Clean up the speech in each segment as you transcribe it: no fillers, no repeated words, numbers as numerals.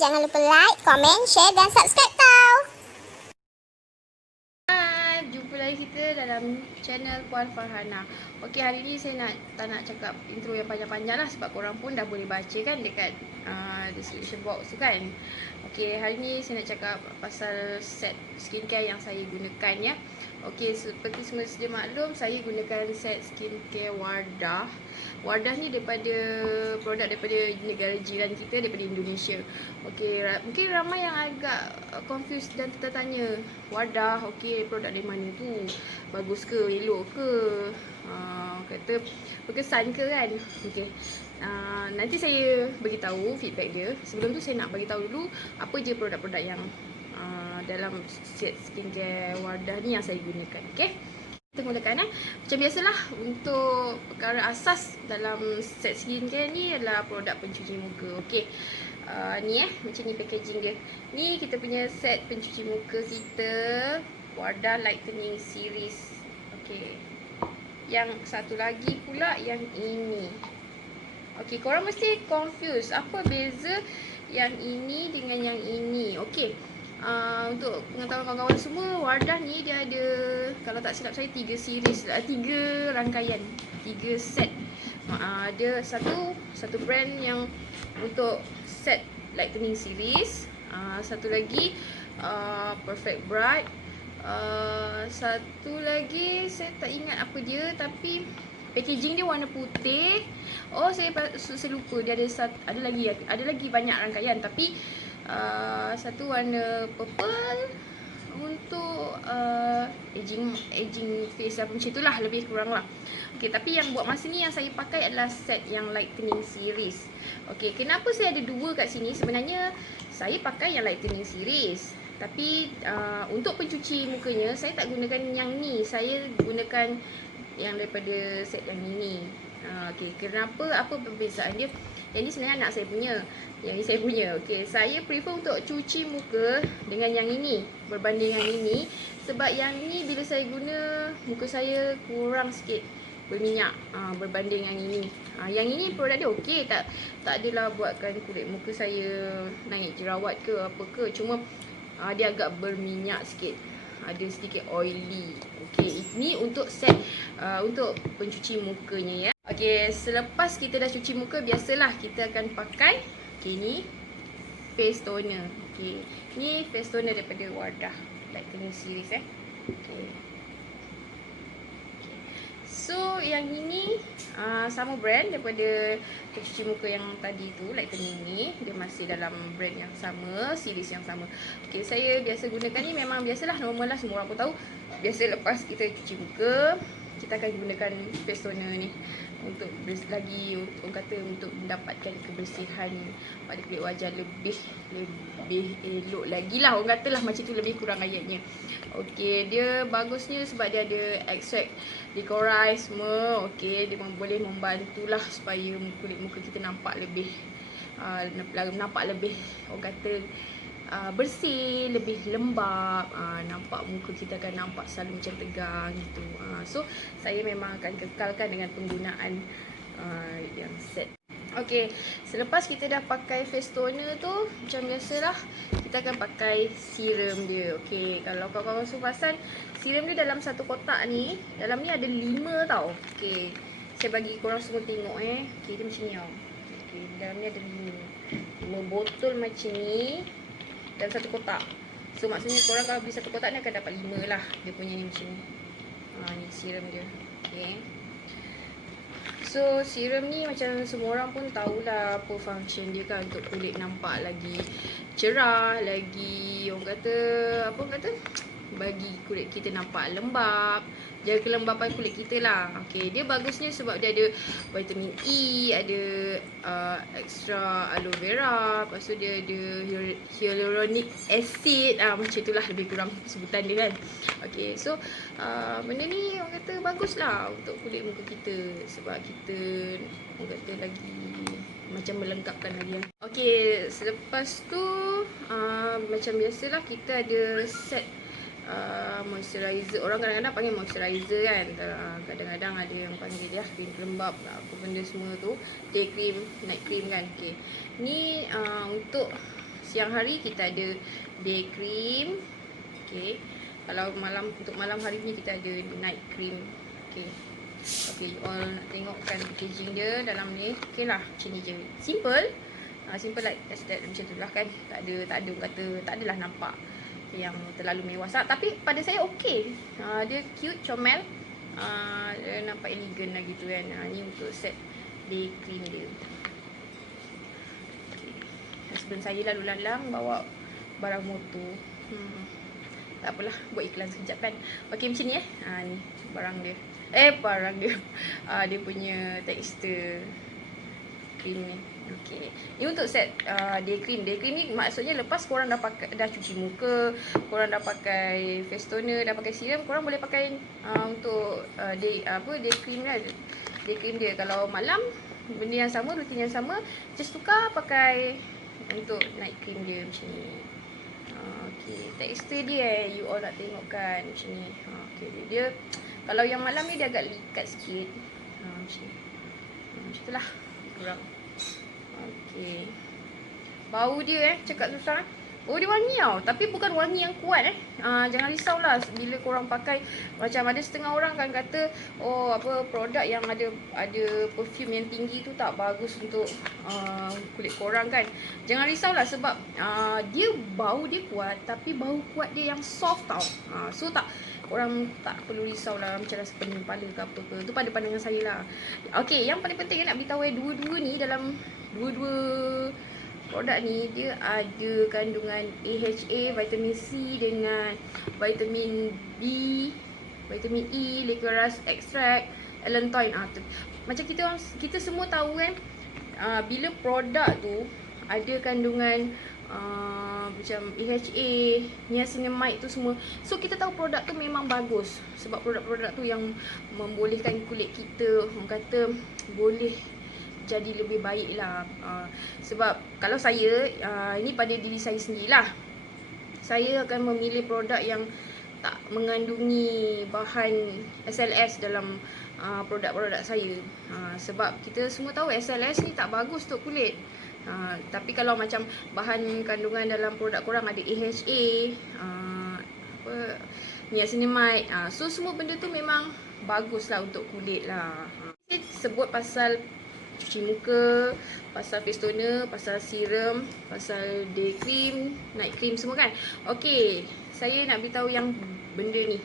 jangan lupa like, komen, share dan subscribe tau. Hai, jumpa lagi kita dalam channel Puan Farhana. Okey, hari ni saya tak nak cakap intro yang panjang-panjang lah, sebab korang pun dah boleh baca kan dekat description box tu kan. Okey, hari ni saya nak cakap pasal set skincare yang saya gunakan ya. Okey, seperti semua sedia maklum, saya gunakan set skincare Wardah. Wardah ni produk daripada negara jiran kita, daripada Indonesia. Okey, mungkin ramai yang agak confused dan tertanya, Wardah, okey, produk dari mana tu? Bagus ke, elok ke? Kata berkesan ke kan? Okey. Nanti saya beritahu feedback dia. Sebelum tu saya nak beritahu dulu apa je produk-produk yang dalam set skincare Wardah ni yang saya gunakan. Okey. Kita mulakan macam biasalah, untuk perkara asas dalam set skincare ni adalah produk pencuci muka. Okey. Ni macam ni packaging dia. Ni kita punya set pencuci muka kita, Wardah Lightening Series. Okey. Yang satu lagi pula yang ini. Okey, korang mesti confused apa beza yang ini dengan yang ini. Okey. Untuk pengetahuan kawan-kawan semua, Wardah ni dia ada, kalau tak silap saya, 3 series, 3 rangkaian, 3 set. Ada satu brand yang untuk set lightening series, satu lagi Perfect Bright, satu lagi saya tak ingat apa dia, tapi packaging dia warna putih. Oh, saya lupa, dia ada lagi banyak rangkaian, tapi satu warna purple untuk aging face apa macam itulah, lebih kurang lah. Okey, tapi yang buat masa ni yang saya pakai adalah set yang lightening series. Okey, kenapa saya ada dua kat sini? Sebenarnya saya pakai yang lightening series, tapi untuk pencuci mukanya saya tak gunakan yang ni. Saya gunakan yang daripada set yang ini. Okey, kenapa? Apa perbezaan dia? Yang ni sebenarnya anak saya punya, yang ni saya punya. Okey, saya prefer untuk cuci muka dengan yang ini berbanding yang ini, sebab yang ni bila saya guna, muka saya kurang sikit berminyak berbanding yang ini. Yang ini produk dia okey, tak adalah buatkan kulit muka saya naik jerawat ke apa ke, cuma dia agak berminyak sikit, ada sedikit oily. Okey, ini untuk set untuk pencuci mukanya ya. Okey, selepas kita dah cuci muka, biasalah kita akan pakai ni face toner. Okey, ni face toner daripada Wardah Lightening Series Okey. So yang ini sama brand daripada pencuci muka yang tadi tu, lightening ni, dia masih dalam brand yang sama, series yang sama. Okey, saya biasa gunakan ni, memang biasalah, normal lah, semua orang pun tahu. Biasa lepas kita cuci muka, kita akan gunakan face toner ni untuk orang kata untuk mendapatkan kebersihan pada kulit wajah lebih elok lagi lah, orang kata lah macam tu, lebih kurang ayatnya. Okey, dia bagusnya sebab dia ada extract licorice semua. Okey, dia boleh membantulah supaya kulit muka kita nampak lebih orang kata bersih, lebih lembab, nampak muka kita akan nampak selalu macam tegang gitu. So saya memang akan kekalkan dengan penggunaan yang set. Okey, selepas kita dah pakai face toner tu, macam biasalah kita akan pakai serum dia. Okey, kalau kawan-kawan semua perasan, serum dia dalam satu kotak ni, dalam ni ada 5 tau. Okey, saya bagi korang semua tengok Okey, dia macam ni tau. Okey, dalam ni ada 5 botol macam ni dalam satu kotak. So maksudnya korang kalau beli satu kotak ni akan dapat 5 lah. Dia punya ni macam ni. Ni serum dia. Okay. So serum ni macam semua orang pun tahulah apa function dia kan, untuk kulit nampak lagi cerah, lagi bagi kulit kita nampak lembab, jaga kelembapan kulit kita lah. Okey, dia bagusnya sebab dia ada vitamin E, ada extra aloe vera, lepas tu dia ada hyaluronic acid, macam itulah lebih kurang sebutan dia kan. Okey, so benda ni orang kata baguslah untuk kulit muka kita, sebab kita orang kata lagi macam melengkapkan lagi. Okey, selepas tu macam biasalah kita ada set moisturizer. Orang kadang-kadang panggil moisturizer kan, kadang-kadang ada yang panggil dia krim pelembab, apa benda semua tu, day cream, night cream kan. Okey, ni untuk siang hari kita ada day cream. Okay. Kalau untuk malam hari ni kita ada night cream. Okay. Okay, you all nak tengokkan packaging dia dalam ni. Okay lah, macam ni je. Simple. Simple like that, macam tu lah kan. Tak ada kata, tak adalah nampak yang terlalu mewah. Tapi pada saya okey. Dia cute, comel. Dia nampak elegan lah gitu kan. Ni untuk set day cream dia. Okay. Husband saya lalu lalang bawa barang motor. Tak apalah, buat iklan sekejap kan. Okey, macam ni ni barang dia. Barang dia. Dia punya texture cream ni. Okey. Ni untuk set day cream. Day cream ni maksudnya lepas korang dah cuci muka, korang dah pakai face toner, dah pakai serum, korang boleh pakai untuk day cream kan. Day cream dia. Kalau malam benda yang sama, rutin yang sama, just tukar pakai untuk night cream dia macam ni. Okey, tekstur dia you all nak tengok kan macam ni. Okey, dia kalau yang malam ni dia agak likat sikit. Macam ni. Macam itulah kurang. Okey. Bau dia cakap susah. Oh, dia wangi tau, tapi bukan wangi yang kuat jangan risaulah bila korang pakai. Macam ada setengah orang kan kata, oh apa produk yang ada perfume yang tinggi tu tak bagus untuk kulit korang kan. Jangan risaulah sebab dia bau dia kuat, tapi bau kuat dia yang soft tau. So korang tak perlu risaulah macam rasa pening kepala ke apa ke. Tu pada pandangan saya lah. Okey, yang paling penting nak beritahu dua-dua ni, dalam dua-dua produk ni dia ada kandungan AHA, vitamin C dengan vitamin B, vitamin E, licorice extract, allantoin. Macam kita semua tahu kan, bila produk tu ada kandungan macam AHA, niacinamide tu semua. So kita tahu produk tu memang bagus sebab produk-produk tu yang membolehkan kulit kita, orang kata boleh jadi lebih baik lah. Sebab kalau saya, ini pada diri saya sendirilah, saya akan memilih produk yang tak mengandungi bahan SLS dalam produk-produk saya. Sebab kita semua tahu SLS ni tak bagus untuk kulit. Tapi kalau macam bahan kandungan dalam produk korang ada AHA, niacinamide, so semua benda tu memang bagus lah untuk kulit lah. Sebut pasal cuci muka, pasal face toner, pasal serum, pasal day cream, night cream semua kan. Okey, saya nak beritahu yang benda ni.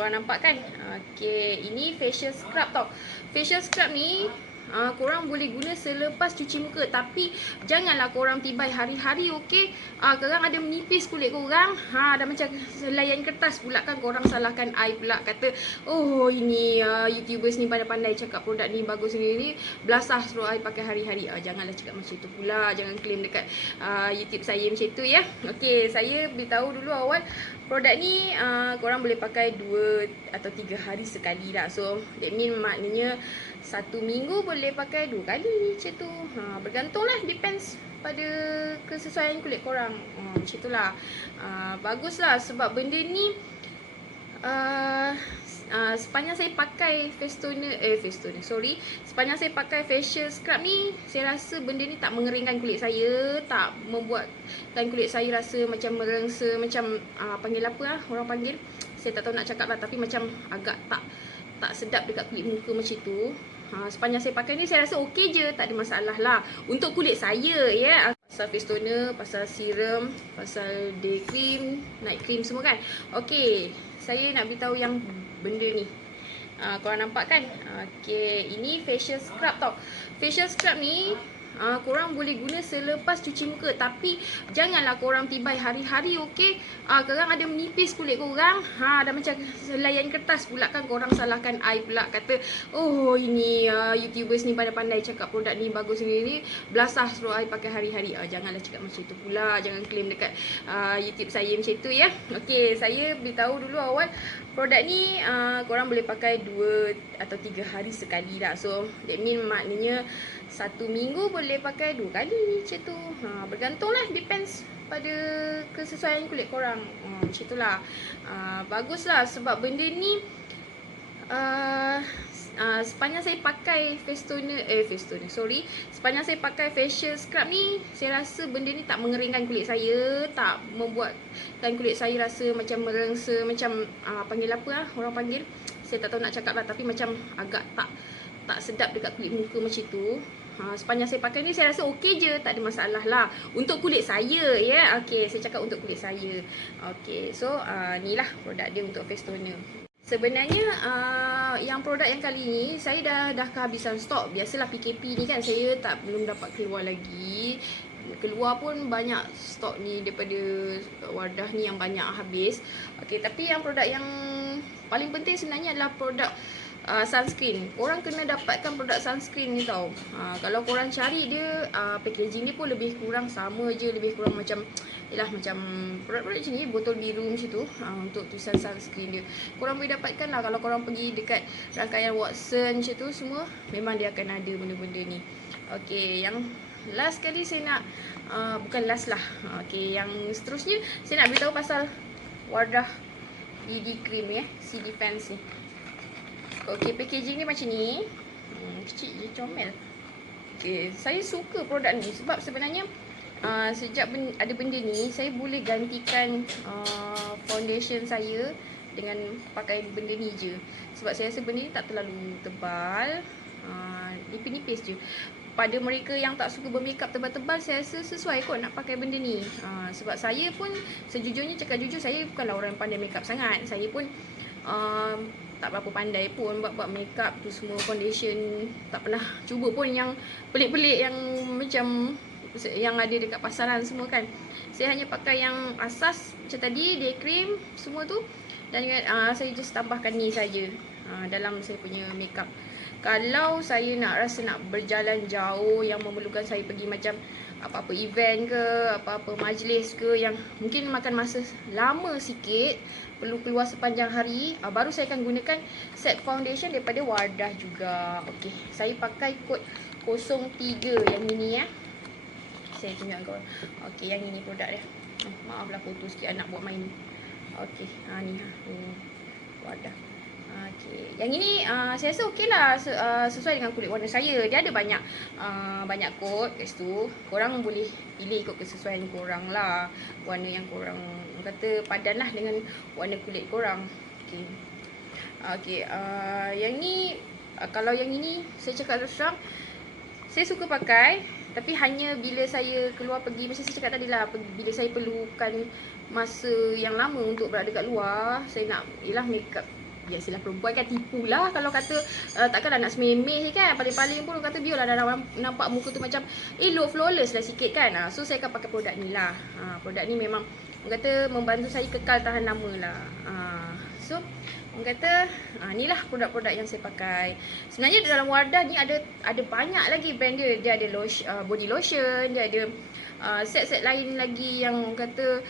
Korang nampak kan? Okey, ini facial scrub tau. Facial scrub ni korang boleh guna selepas cuci muka, tapi janganlah korang tibai hari-hari. Okey, korang ada menipis kulit korang, dah macam selayan kertas pula kan. Korang salahkan I pula, kata oh ini YouTubers ni pandai-pandai cakap produk ni bagus ni belasah suruh I pakai hari-hari. Janganlah cakap macam tu pula, jangan claim dekat YouTube saya macam tu ya. Okey, saya beritahu dulu awal, produk ni korang boleh pakai 2 atau 3 hari sekali lah. So that mean maknanya 1 minggu boleh pakai 2 kali macam tu. Bergantung lah, depends pada kesesuaian kulit korang. Macam tu lah. Bagus lah sebab benda ni sepanjang saya pakai sepanjang saya pakai facial scrub ni, saya rasa benda ni tak mengeringkan kulit saya, tak membuatkan kulit saya rasa macam merengsa, macam panggil apa lah orang panggil, saya tak tahu nak cakap lah, tapi macam agak tak sedap dekat kulit muka macam tu. Sepanjang saya pakai ni saya rasa okey je, tak ada masalah lah untuk kulit saya ya. Pasal face toner, pasal serum, pasal day cream, night cream semua kan. Okey, saya nak beritahu yang benda ni. Korang nampak kan? Okey, ini facial scrub tau. Facial scrub ni korang boleh guna selepas cuci muka, tapi janganlah korang tibai hari-hari. Okey, korang ada menipis kulit korang, dah macam selayan kertas pula kan. Korang salahkan I pula, kata oh ini YouTubers ni pandai-pandai cakap produk ni bagus ni belasah suruh I pakai hari-hari. Janganlah cakap macam tu pula, jangan claim dekat YouTube saya macam tu ya. Okey, saya beritahu dulu awal, produk ni korang boleh pakai 2 atau 3 hari sekali lah. So that mean maknanya 1 minggu boleh pakai 2 kali macam tu. Bergantung lah, depends pada kesesuaian kulit korang. Macam tu lah. Bagus lah sebab benda ni sepanjang saya pakai face toner, sepanjang saya pakai facial scrub ni, saya rasa benda ni tak mengeringkan kulit saya, tak membuatkan kulit saya rasa macam merengsa, macam panggil apa lah orang panggil, saya tak tahu nak cakap lah, tapi macam agak tak sedap dekat kulit muka macam tu. Sepanjang saya pakai ni saya rasa okey je, tak ada masalah lah untuk kulit saya, ya. Okey, saya cakap untuk kulit saya. Okey, so ni lah produk dia untuk face toner. Sebenarnya yang produk yang kali ni saya dah kehabisan stok. Biasalah PKP ni kan, saya belum dapat keluar lagi. Keluar pun banyak stok ni daripada Wardah ni yang banyak habis. Okey, tapi yang produk yang paling penting sebenarnya adalah produk sunscreen. Korang kena dapatkan produk sunscreen ni tau. Kalau korang cari dia, packaging dia pun lebih kurang sama je, lebih kurang macam macam produk-produk macam ni, botol biru macam tu, untuk tulisan sunscreen dia. Korang boleh dapatkan lah kalau korang pergi dekat rangkaian Watson macam tu semua, memang dia akan ada benda-benda ni. Okey, yang last kali saya nak bukan last lah. Okey, yang seterusnya saya nak beritahu pasal Wardah BD cream ya, CD Pants ni. Okey, packaging ni macam ni. Kecil je, comel. Okey, saya suka produk ni sebab sebenarnya sejak ada benda ni, saya boleh gantikan foundation saya dengan pakai benda ni je. Sebab saya rasa benda ni tak terlalu tebal, nipis-nipis je. Pada mereka yang tak suka bermakeup tebal-tebal, saya rasa sesuai kot nak pakai benda ni. Sebab saya pun sejujurnya, cakap jujur, saya bukanlah orang yang pandai makeup sangat. Saya pun tak berapa pandai pun buat makeup tu semua, foundation tak pernah cuba pun yang pelik-pelik yang macam yang ada dekat pasaran semua kan. Saya hanya pakai yang asas macam tadi, day cream semua tu, dan saya just tambahkan ni saja dalam saya punya makeup. Kalau saya rasa nak berjalan jauh yang memerlukan saya pergi macam apa-apa event ke, apa-apa majlis ke yang mungkin makan masa lama sikit, perlu keluar sepanjang hari, baru saya akan gunakan set foundation daripada Wardah juga. Okey, saya pakai kod 03 yang ini ya. Saya tunjuk korang. Okey, yang ini produk dia. Maaflah foto sikit, anak buat main. Okey, ni Wardah. Okey, yang ini saya rasa okey lah, sesuai dengan kulit warna saya. Dia ada banyak kod kat situ. Korang boleh pilih ikut kesesuaian korang lah, warna yang korang kata padan lah dengan warna kulit korang. Okey. Okey, yang ni kalau yang ini saya cakap terus terang, saya suka pakai, tapi hanya bila saya keluar pergi, macam saya cakap tadi lah, bila saya perlukan masa yang lama untuk berada kat luar, saya nak makeup. Biasalah perempuan kan, tipulah kalau kata takkanlah nak sememeh kan. Paling-paling pun kata biarlah dah nampak muka tu macam look flawless lah sikit kan. So saya akan pakai produk ni lah. Produk ni memang kata membantu saya kekal tahan lama lah. So kata ni lah produk-produk yang saya pakai. Sebenarnya dalam Wardah ni ada banyak lagi brand dia. Dia ada body lotion, dia ada set-set lain lagi yang kata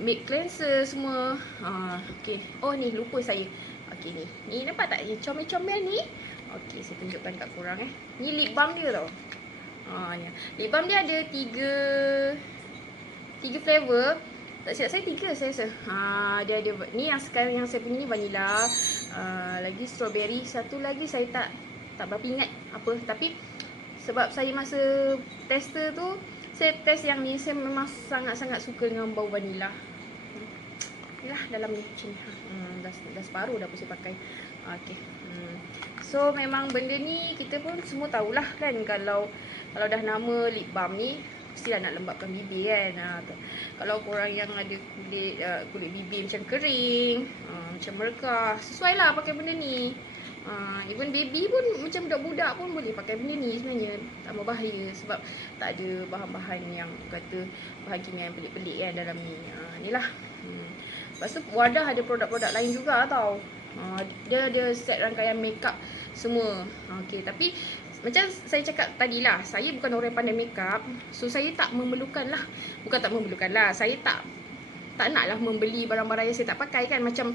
make cleanser semua. Okey. Oh ni lupa saya. Okey ni nampak tak yang comel-comel ni? Okey, saya tunjukkan kat korang Ni lip balm dia tau. Ni. Lip balm dia ada 3 flavor. Tak silap saya 3 saya rasa. Dia ada ni yang sekarang yang saya punya ni vanilla, lagi strawberry, satu lagi saya tak berapa ingat apa, tapi sebab saya masa tester tu saya test yang ni, saya memang sangat-sangat suka dengan bau vanilla. Inilah dalam ni macam ni. Dah separuh dah pun saya pakai. Okey. So memang benda ni kita pun semua tahulah kan, kalau dah nama lip balm ni mestilah nak lembapkan bibir kan. Kalau korang yang ada kulit bibir macam kering, macam merekah, sesuai lah pakai benda ni. Even baby pun, macam budak-budak pun boleh pakai benda ni sebenarnya. Tak berbahaya sebab tak ada bahan-bahan yang kata bahan kimia yang pelik-pelik kan dalam ni. Inilah. Lepas tu Wardah ada produk-produk lain juga tau. Dia ada set rangkaian makeup semua. Okey, tapi macam saya cakap tadi lah, saya bukan orang yang pandai makeup. So saya tak memerlukan lah. Bukan tak memerlukan lah, saya tak nak lah membeli barang-barang yang saya tak pakai kan. Macam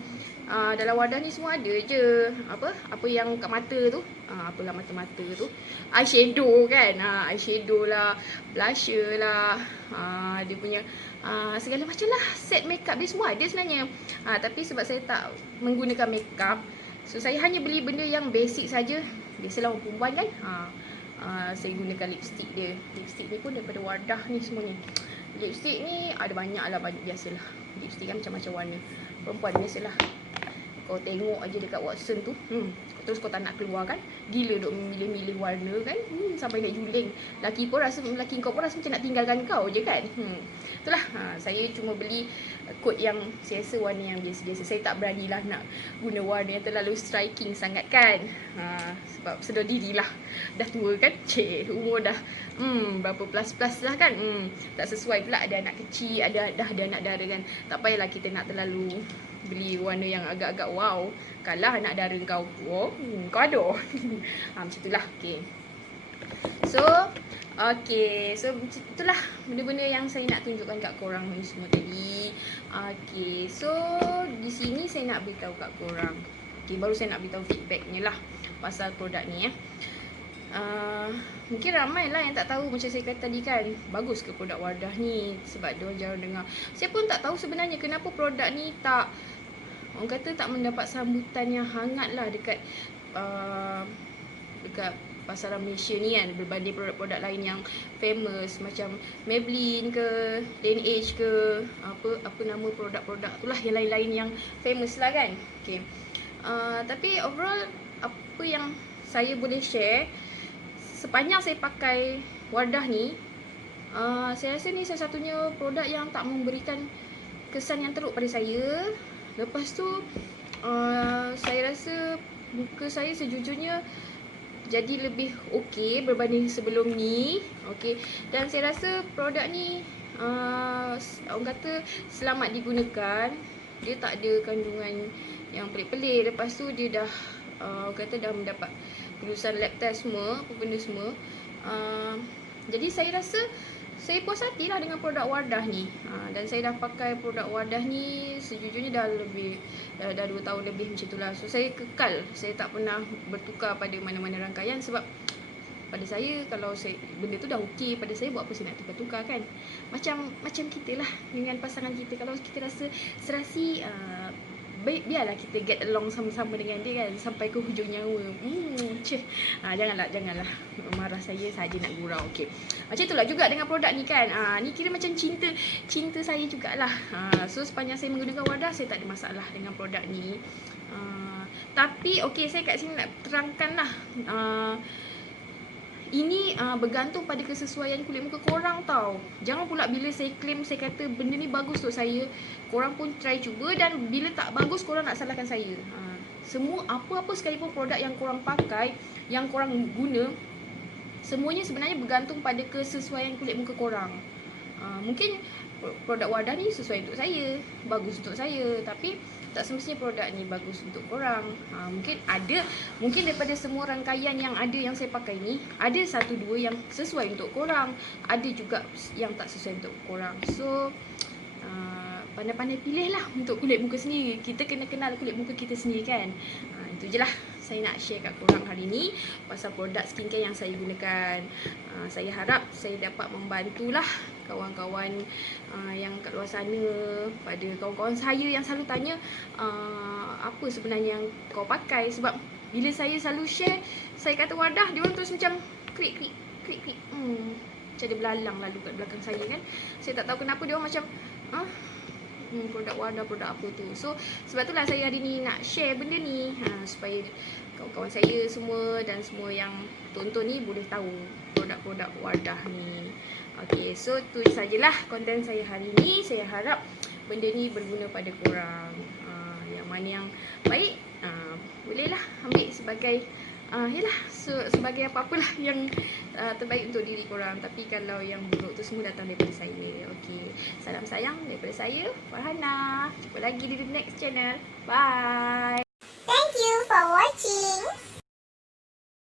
dalam Wardah ni semua ada je apa yang kat mata tu, apalah mata-mata tu, eyeshadow kan, eyeshadow lah, blusher lah, dia punya segala macam lah, set makeup dia semua ada sebenarnya. Tapi sebab saya tak menggunakan makeup, So saya hanya beli benda yang basic saja. Biasalah orang perempuan kan. Saya gunakan lipstick dia. Lipstick ni pun daripada Wardah ni semua ni. Lipstick ni ada banyak lah, biasalah. Lipstick kan macam-macam warna. Perempuan biasalah. Kau tengok aja dekat Watson tu, terus kau tak nak keluar kan. Gila duk milih-milih warna kan, sampai nak juling. Laki kau pun rasa macam nak tinggalkan kau je kan. Itulah, saya cuma beli kod yang saya rasa warna yang biasa-biasa. Saya tak beranilah nak guna warna yang terlalu striking sangat kan. Sebab sedar dirilah, dah tua kan. Umur dah berapa plus-plus lah kan. Tak sesuai pula, ada anak kecil, dah ada anak dara kan. Tak payahlah kita nak terlalu beli warna yang agak-agak wow. Kalah anak dara kau, kau ada. Macam itulah. So itulah benda-benda yang saya nak tunjukkan kat korang ni semua tadi. So di sini saya nak beritahu kat korang. Baru saya nak beritahu feedbacknya lah pasal produk ni ya. Mungkin ramai lah yang tak tahu, macam saya kata tadi kan, bagus ke produk Wardah ni, sebab dia jarang dengar. Saya pun tak tahu sebenarnya kenapa produk ni tak, orang kata tak mendapat sambutan yang hangat lah dekat pasaran Malaysia ni kan, berbanding produk-produk lain yang famous macam Maybelline ke, Laneige ke, apa nama produk-produk tu lah, yang lain-lain yang famous lah kan. Tapi overall apa yang saya boleh share sepanjang saya pakai Wardah ni, saya rasa ni salah satunya produk yang tak memberikan kesan yang teruk pada saya. Lepas tu saya rasa muka saya sejujurnya jadi lebih okey berbanding sebelum ni. Dan saya rasa produk ni orang kata selamat digunakan. Dia tak ada kandungan yang pelik-pelik. Lepas tu dia dah orang kata dah mendapat kelulusan lab test semua, apa benda semua. Jadi saya rasa saya puas hati lah dengan produk Wardah ni. Dan saya dah pakai produk Wardah ni sejujurnya dah 2 tahun lebih macam itulah. So saya kekal, saya tak pernah bertukar pada mana-mana rangkaian. Sebab pada saya, kalau benda tu dah okey pada saya, buat apa saya nak tukar-tukar kan. Macam kita lah dengan pasangan kita. Kalau kita rasa serasi, biarlah kita get along sama-sama dengan dia kan, sampai ke hujung nyawa. Janganlah marah saya saja nak gurau. Macam itulah juga dengan produk ni kan. Ni kira macam cinta saya jugalah. So sepanjang saya menggunakan Wardah, saya tak ada masalah dengan produk ni. Tapi saya kat sini nak terangkan lah, ini bergantung pada kesesuaian kulit muka korang tau. Jangan pula bila saya claim, saya kata benda ni bagus untuk saya, korang pun try cuba, dan bila tak bagus korang nak salahkan saya. Semua apa-apa sekalipun produk yang korang pakai, yang korang guna, semuanya sebenarnya bergantung pada kesesuaian kulit muka korang. Mungkin produk Wardah ni sesuai untuk saya, bagus untuk saya, tapi tak semestinya produk ni bagus untuk korang. Mungkin daripada semua rangkaian yang ada yang saya pakai ni, ada 1-2 yang sesuai untuk korang, ada juga yang tak sesuai untuk korang. So pandai-pandai pilih lah untuk kulit muka sendiri. Kita kena kenal kulit muka kita sendiri kan. Itu je lah saya nak share kat korang hari ni pasal produk skincare yang saya gunakan. Saya harap saya dapat membantulah kawan-kawan yang kat luar sana, pada kawan-kawan saya yang selalu tanya apa sebenarnya yang kau pakai. Sebab bila saya selalu share, saya kata Wardah, dia orang terus macam klik macam ada belalang lalu kat belakang saya kan. Saya tak tahu kenapa dia orang macam produk Wardah, produk apa tu. So sebab itulah saya hari ni nak share benda ni, supaya kawan-kawan saya semua dan semua yang tonton ni boleh tahu produk-produk Wardah ni. So tu sajalah konten saya hari ni. Saya harap benda ni berguna pada korang. Yang mana yang baik, bolehlah ambil sebagai sebagai apa-apalah yang terbaik untuk diri korang. Tapi kalau yang buruk tu semua datang daripada saya. Salam sayang daripada saya, Farhana. Jumpa lagi di the next channel. Bye.